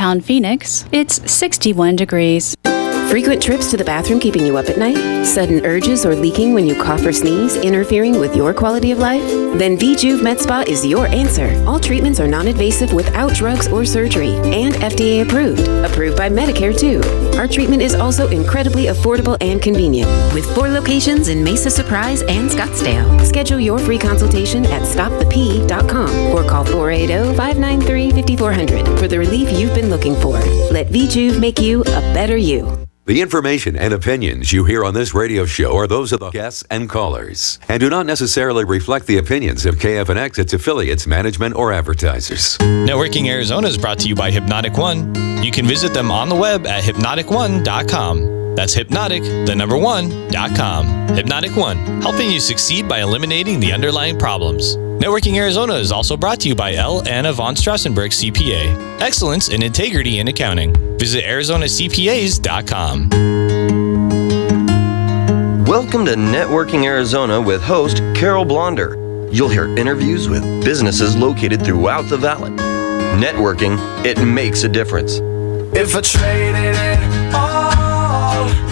downtown Phoenix, it's 61 degrees. Frequent trips to the bathroom keeping you up at night? Sudden urges or leaking when you cough or sneeze, interfering with your quality of life? Then V Juv Med Spa is your answer. All treatments are non-invasive without drugs or surgery and FDA approved. Approved by Medicare, too. Our treatment is also incredibly affordable and convenient. With 4 locations in Mesa Surprise and Scottsdale. Schedule your free consultation at stopthep.com or call 480-593-5400 for the relief you've been looking for. Let V Juv make you a better you. The information and opinions you hear on this radio show are those of the guests and callers and do not necessarily reflect the opinions of KFNX, its affiliates, management, or advertisers. Networking Arizona is brought to you by Hypnotic One. You can visit them on the web at hypnotic1.com. That's hypnotic1.com. Hypnotic One, helping you succeed by eliminating the underlying problems. Networking Arizona is also brought to you by L. Anna von Strassenberg CPA. Excellence in integrity in accounting. Visit ArizonaCPAs.com. Welcome to Networking Arizona with host Carol Blonder. You'll hear interviews with businesses located throughout the valley. Networking, it makes a difference. If I traded it all.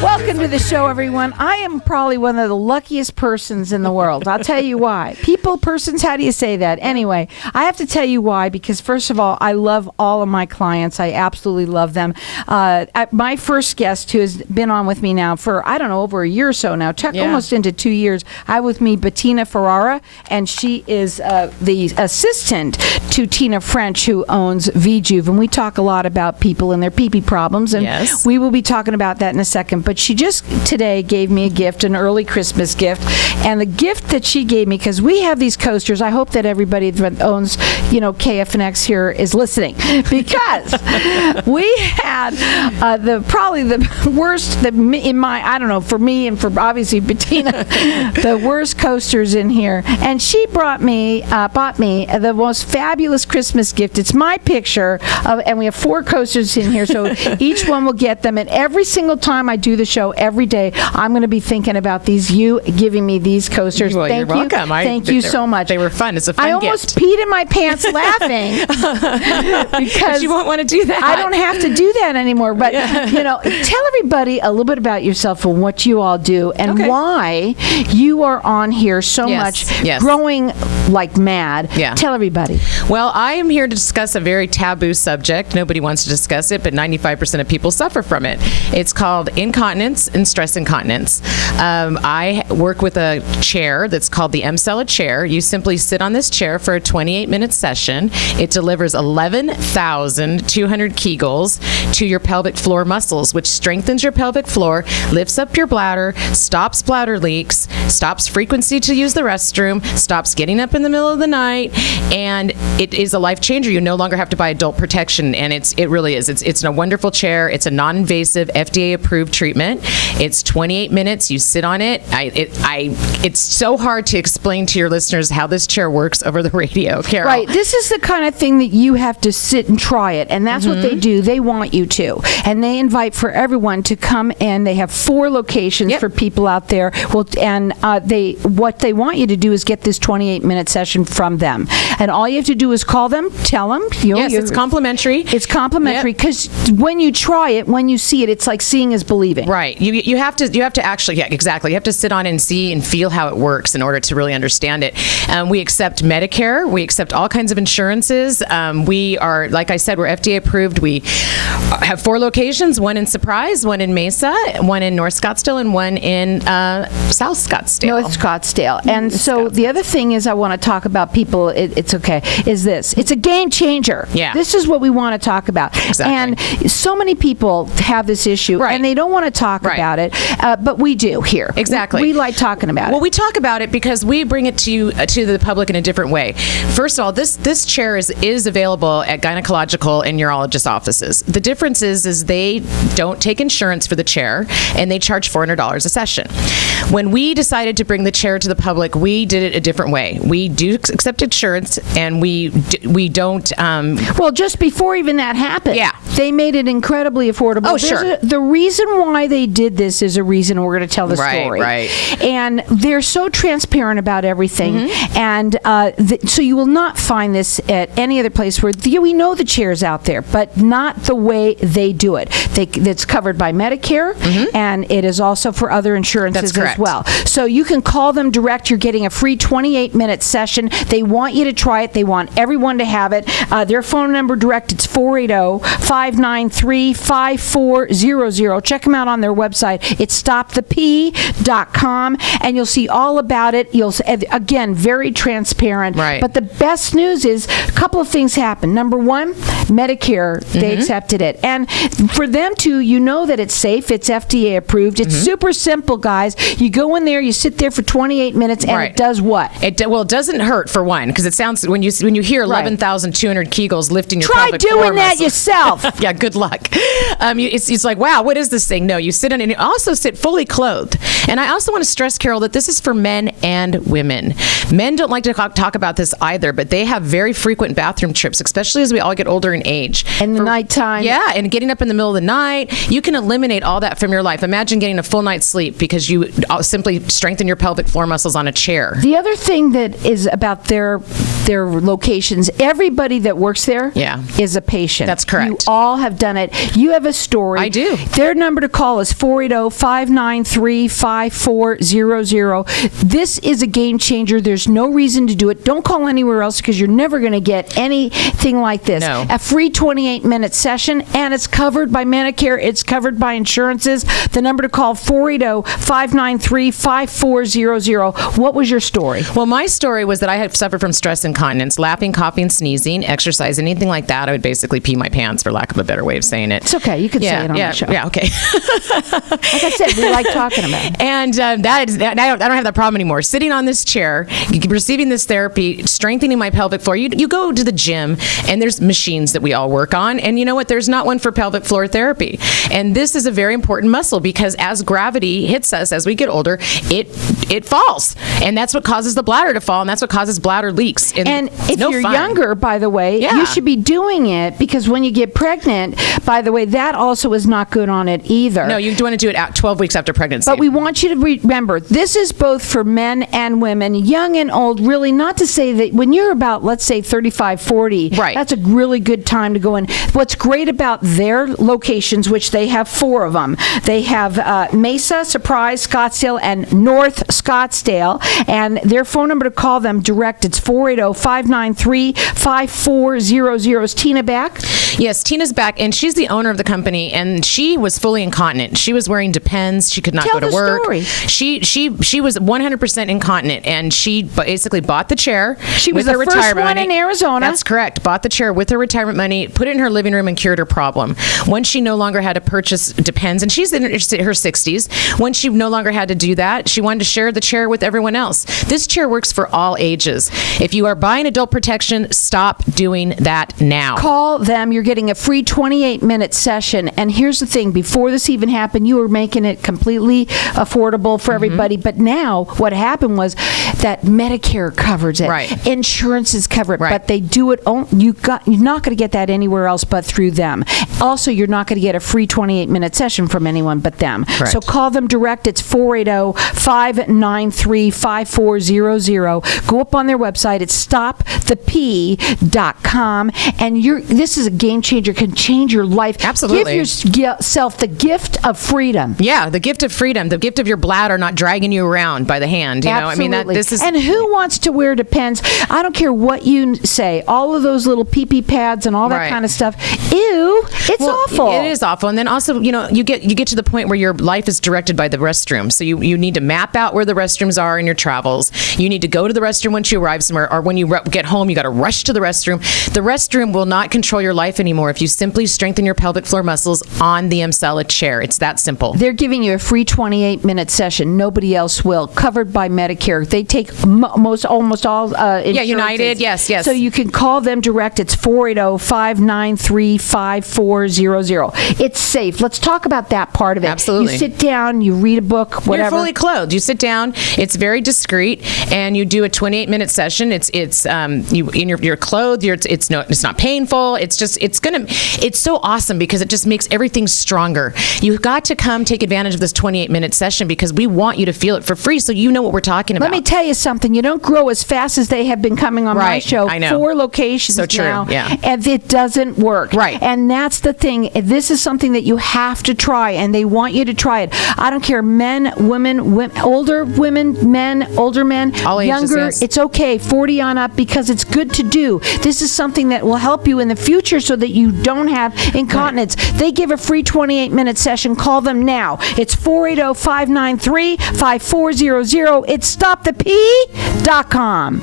Welcome to the show, everyone. I am probably one of the luckiest persons in the world. I'll tell you why. Persons, how do you say that? Anyway, I have to tell you why, because first of all, I love all of my clients. I absolutely love them. My first guest, who has been on with me now for, over a year or so now, almost into 2 years, I have with me Bettina Ferrara, and she is the assistant to Tina French, who owns V Juv, and we talk a lot about people and their pee-pee problems, and we will be talking about that in a second. But she just today gave me a gift, an early Christmas gift, and the gift that she gave me, because we have these coasters, I hope that everybody that owns, KFNX here is listening, because we had probably the worst, for me and for obviously Bettina, the worst coasters in here, and she bought me the most fabulous Christmas gift. It's my picture and we have 4 coasters in here, so each one will get them, and every single time I do the show every day, I'm going to be thinking about you giving me these coasters. Well, Thank you're you. welcome. Thank you so much. They were fun. It's a fun gift. I gift. almost peed in my pants laughing because you won't want to do that. I don't have to do that anymore. But tell everybody a little bit about yourself and what you all do and why you are on here so much, growing like mad. Yeah. Tell everybody. Well, I am here to discuss a very taboo subject. Nobody wants to discuss it, but 95% of people suffer from it. It's called incontinence and stress incontinence. I work with a chair that's called the M-Cella chair. You simply sit on this chair for a 28-minute session. It delivers 11,200 Kegels to your pelvic floor muscles, which strengthens your pelvic floor, lifts up your bladder, stops bladder leaks, stops frequency to use the restroom, stops getting up in the middle of the night, and it is a life changer. You no longer have to buy adult protection, and it really is. It's a wonderful chair. It's a non-invasive, FDA approved treatment. It's 28 minutes. You sit on it. It's so hard to explain to your listeners how this chair works over the radio, Carol. Right. This is the kind of thing that you have to sit and try it, and that's what they do. They want you to, and they invite for everyone to come in. They have 4 locations for people out there. Well, and what they want you to do is get this 28-minute session from them, and all you have to do is call them, tell them. It's complimentary. It's complimentary because when you try it, when you see it, it's like seeing is believing. Right. You have to actually, exactly. You have to sit on and see and feel how it works in order to really understand it. We accept Medicare. We accept all kinds of insurances. We are, like I said, we're FDA approved. We have 4 locations, one in Surprise, one in Mesa, one in North Scottsdale, and one in South Scottsdale. North Scottsdale. And so the other thing is I want to talk about people, it's okay, is this. It's a game changer. Yeah. This is what we want to talk about. Exactly. And so many people have this issue, and they don't want to talk about it, but we do here. Exactly. We like talking about it. Well, we talk about it because we bring it to the public in a different way. First of all, this chair is available at gynecological and urologist offices. The difference is they don't take insurance for the chair, and they charge $400 a session. When we decided to bring the chair to the public, we did it a different way. We do accept insurance, and we don't. Well, just before even that happened, they made it incredibly affordable. Oh, sure. The reason why they did this is a reason we're going to tell the story. Right. And they're so transparent about everything. And so you will not find this at any other place where we know the chair's out there, but not the way they do it. It's covered by Medicare, and it is also for other insurances as well. So you can call them direct. You're getting a free 28-minute session. They want you to try it. They want everyone to have it. Their phone number direct, it's 480-593-5400. Check them out on their website. It's stopthep.com, and you'll see all about it. Again, very transparent. Right. But the best news is a couple of things happen. Number one, Medicare, they accepted it. And for them to, you know that it's safe. It's FDA approved. It's super simple, guys. You go in there, you sit there for 28 minutes, and it does what? It doesn't hurt, for one, because it sounds, when you hear 11,200 Kegels lifting your pelvic floor Try doing that muscles. yourself. Yeah, good luck. It's like, wow, what is this thing? No, you sit in, and you also sit fully clothed. And I also want to stress, Carol, that this is for men and women. Men don't like to talk about this either, but they have very frequent bathroom trips, especially as we all get older in age. In the nighttime. Yeah, and getting up in the middle of the night. You can eliminate all that from your life. Imagine getting a full night's sleep because you simply strengthen your pelvic floor muscles on a chair. The other thing that is about their locations, everybody that works there is a patient. That's correct. You all have done it. You have a story. I do. Their number to call is 480-593-5400. This is a game changer. There's no reason to do it. Don't call anywhere else because you're never going to get anything like this. No. A free 28-minute session, and it's covered by Medicare. It's covered by insurances. The number to call, 480-593-5400. What was your story? Well, my story was that I had suffered from stress incontinence, laughing, coughing, sneezing, exercise, anything like that. I would basically pee my pants, for lack of a better way of saying it. It's okay. You can say it on the show. Yeah, okay. Like I said, we like talking about it. And I don't have that problem anymore. Sitting on this chair, receiving this therapy, strengthening my pelvic floor. You go to the gym, and there's machines that we all work on. And you know what? There's not one for pelvic floor therapy. And this is a very important muscle because as gravity hits us as we get older, it falls. And that's what causes the bladder to fall, and that's what causes bladder leaks. And if you're younger, by the way, you should be doing it because when you get pregnant, by the way, that also is not good on it either. No, you want to do it 12 weeks after pregnancy. But we want you to remember, this is both for men and women, young and old, really, not to say that when you're about, let's say, 35, 40, that's a really good time to go in. What's great about their locations, which they have 4 of them, they have Mesa, Surprise, Scottsdale, and North Scottsdale, and their phone number to call them direct, it's 480-593-5400. Is Tina back? Yes, Tina's back, and she's the owner of the company, and she was fully incontinent. She was wearing Depends. She could not go to work. Story. She was 100% incontinent, and she basically bought the chair. She was with the her first retirement one money. in Arizona. That's correct. Bought the chair with her retirement money, put it in her living room, and cured her problem. Once she no longer had to purchase Depends, and she's in her 60s, once she no longer had to do that, she wanted to share the chair with everyone else. This chair works for all ages. If you are buying adult protection, stop doing that now. Call them. You're getting a free 28-minute session. And here's the thing. Before this even happened, you were making it completely affordable for everybody. But now what happened was that Medicare covers it. Right. Insurances cover it. Right. But they do it. You're not going to get that anywhere else but through them. Also, you're not going to get a free 28-minute session from anyone but them. Correct. So call them direct. It's 480-593-5400. Go up on their website. It's stopthep.com. And this is a game changer. Can change your life. Absolutely. Give yourself the gift of freedom. Yeah, the gift of freedom, the gift of your bladder not dragging you around by the hand. You Absolutely. know, I mean, this is. And who wants to wear Depends? I don't care what you say. All of those little pee-pee pads and all that kind of stuff. Ew, it's awful. It is awful. And then also, you get to the point where your life is directed by the restroom. So you need to map out where the restrooms are in your travels. You need to go to the restroom once you arrive somewhere, or when you get home, you got to rush to the restroom. The restroom will not control your life anymore if you simply strengthen your pelvic floor muscles on the Emsella chair. It's that simple. They're giving you a free 28-minute session. Nobody else will. Covered by Medicare. They take almost all insurances. Yeah, United. Yes. So you can call them direct. It's 480-593-5400. It's safe. Let's talk about that part of it. Absolutely. You sit down, you read a book, whatever. You're fully clothed. You sit down. It's very discreet, and you do a 28-minute session. You're clothed. It's not painful. It's so awesome because it just makes everything stronger. You've got to come take advantage of this 28-minute session because we want you to feel it for free so you know what we're talking about. Let me tell you something. You don't grow as fast as they have been coming on my show. I know. 4 locations So true, now. yeah. And it doesn't work. Right. And that's the thing. This is something that you have to try, and they want you to try it. I don't care, men, women, older women, men, older men, all ages, younger. yes. It's okay, 40 on up, because it's good to do. This is something that will help you in the future so that you don't have incontinence. They give a free 28-minute session. Call them now. It's 480-593-5400. It's stopthepee.com.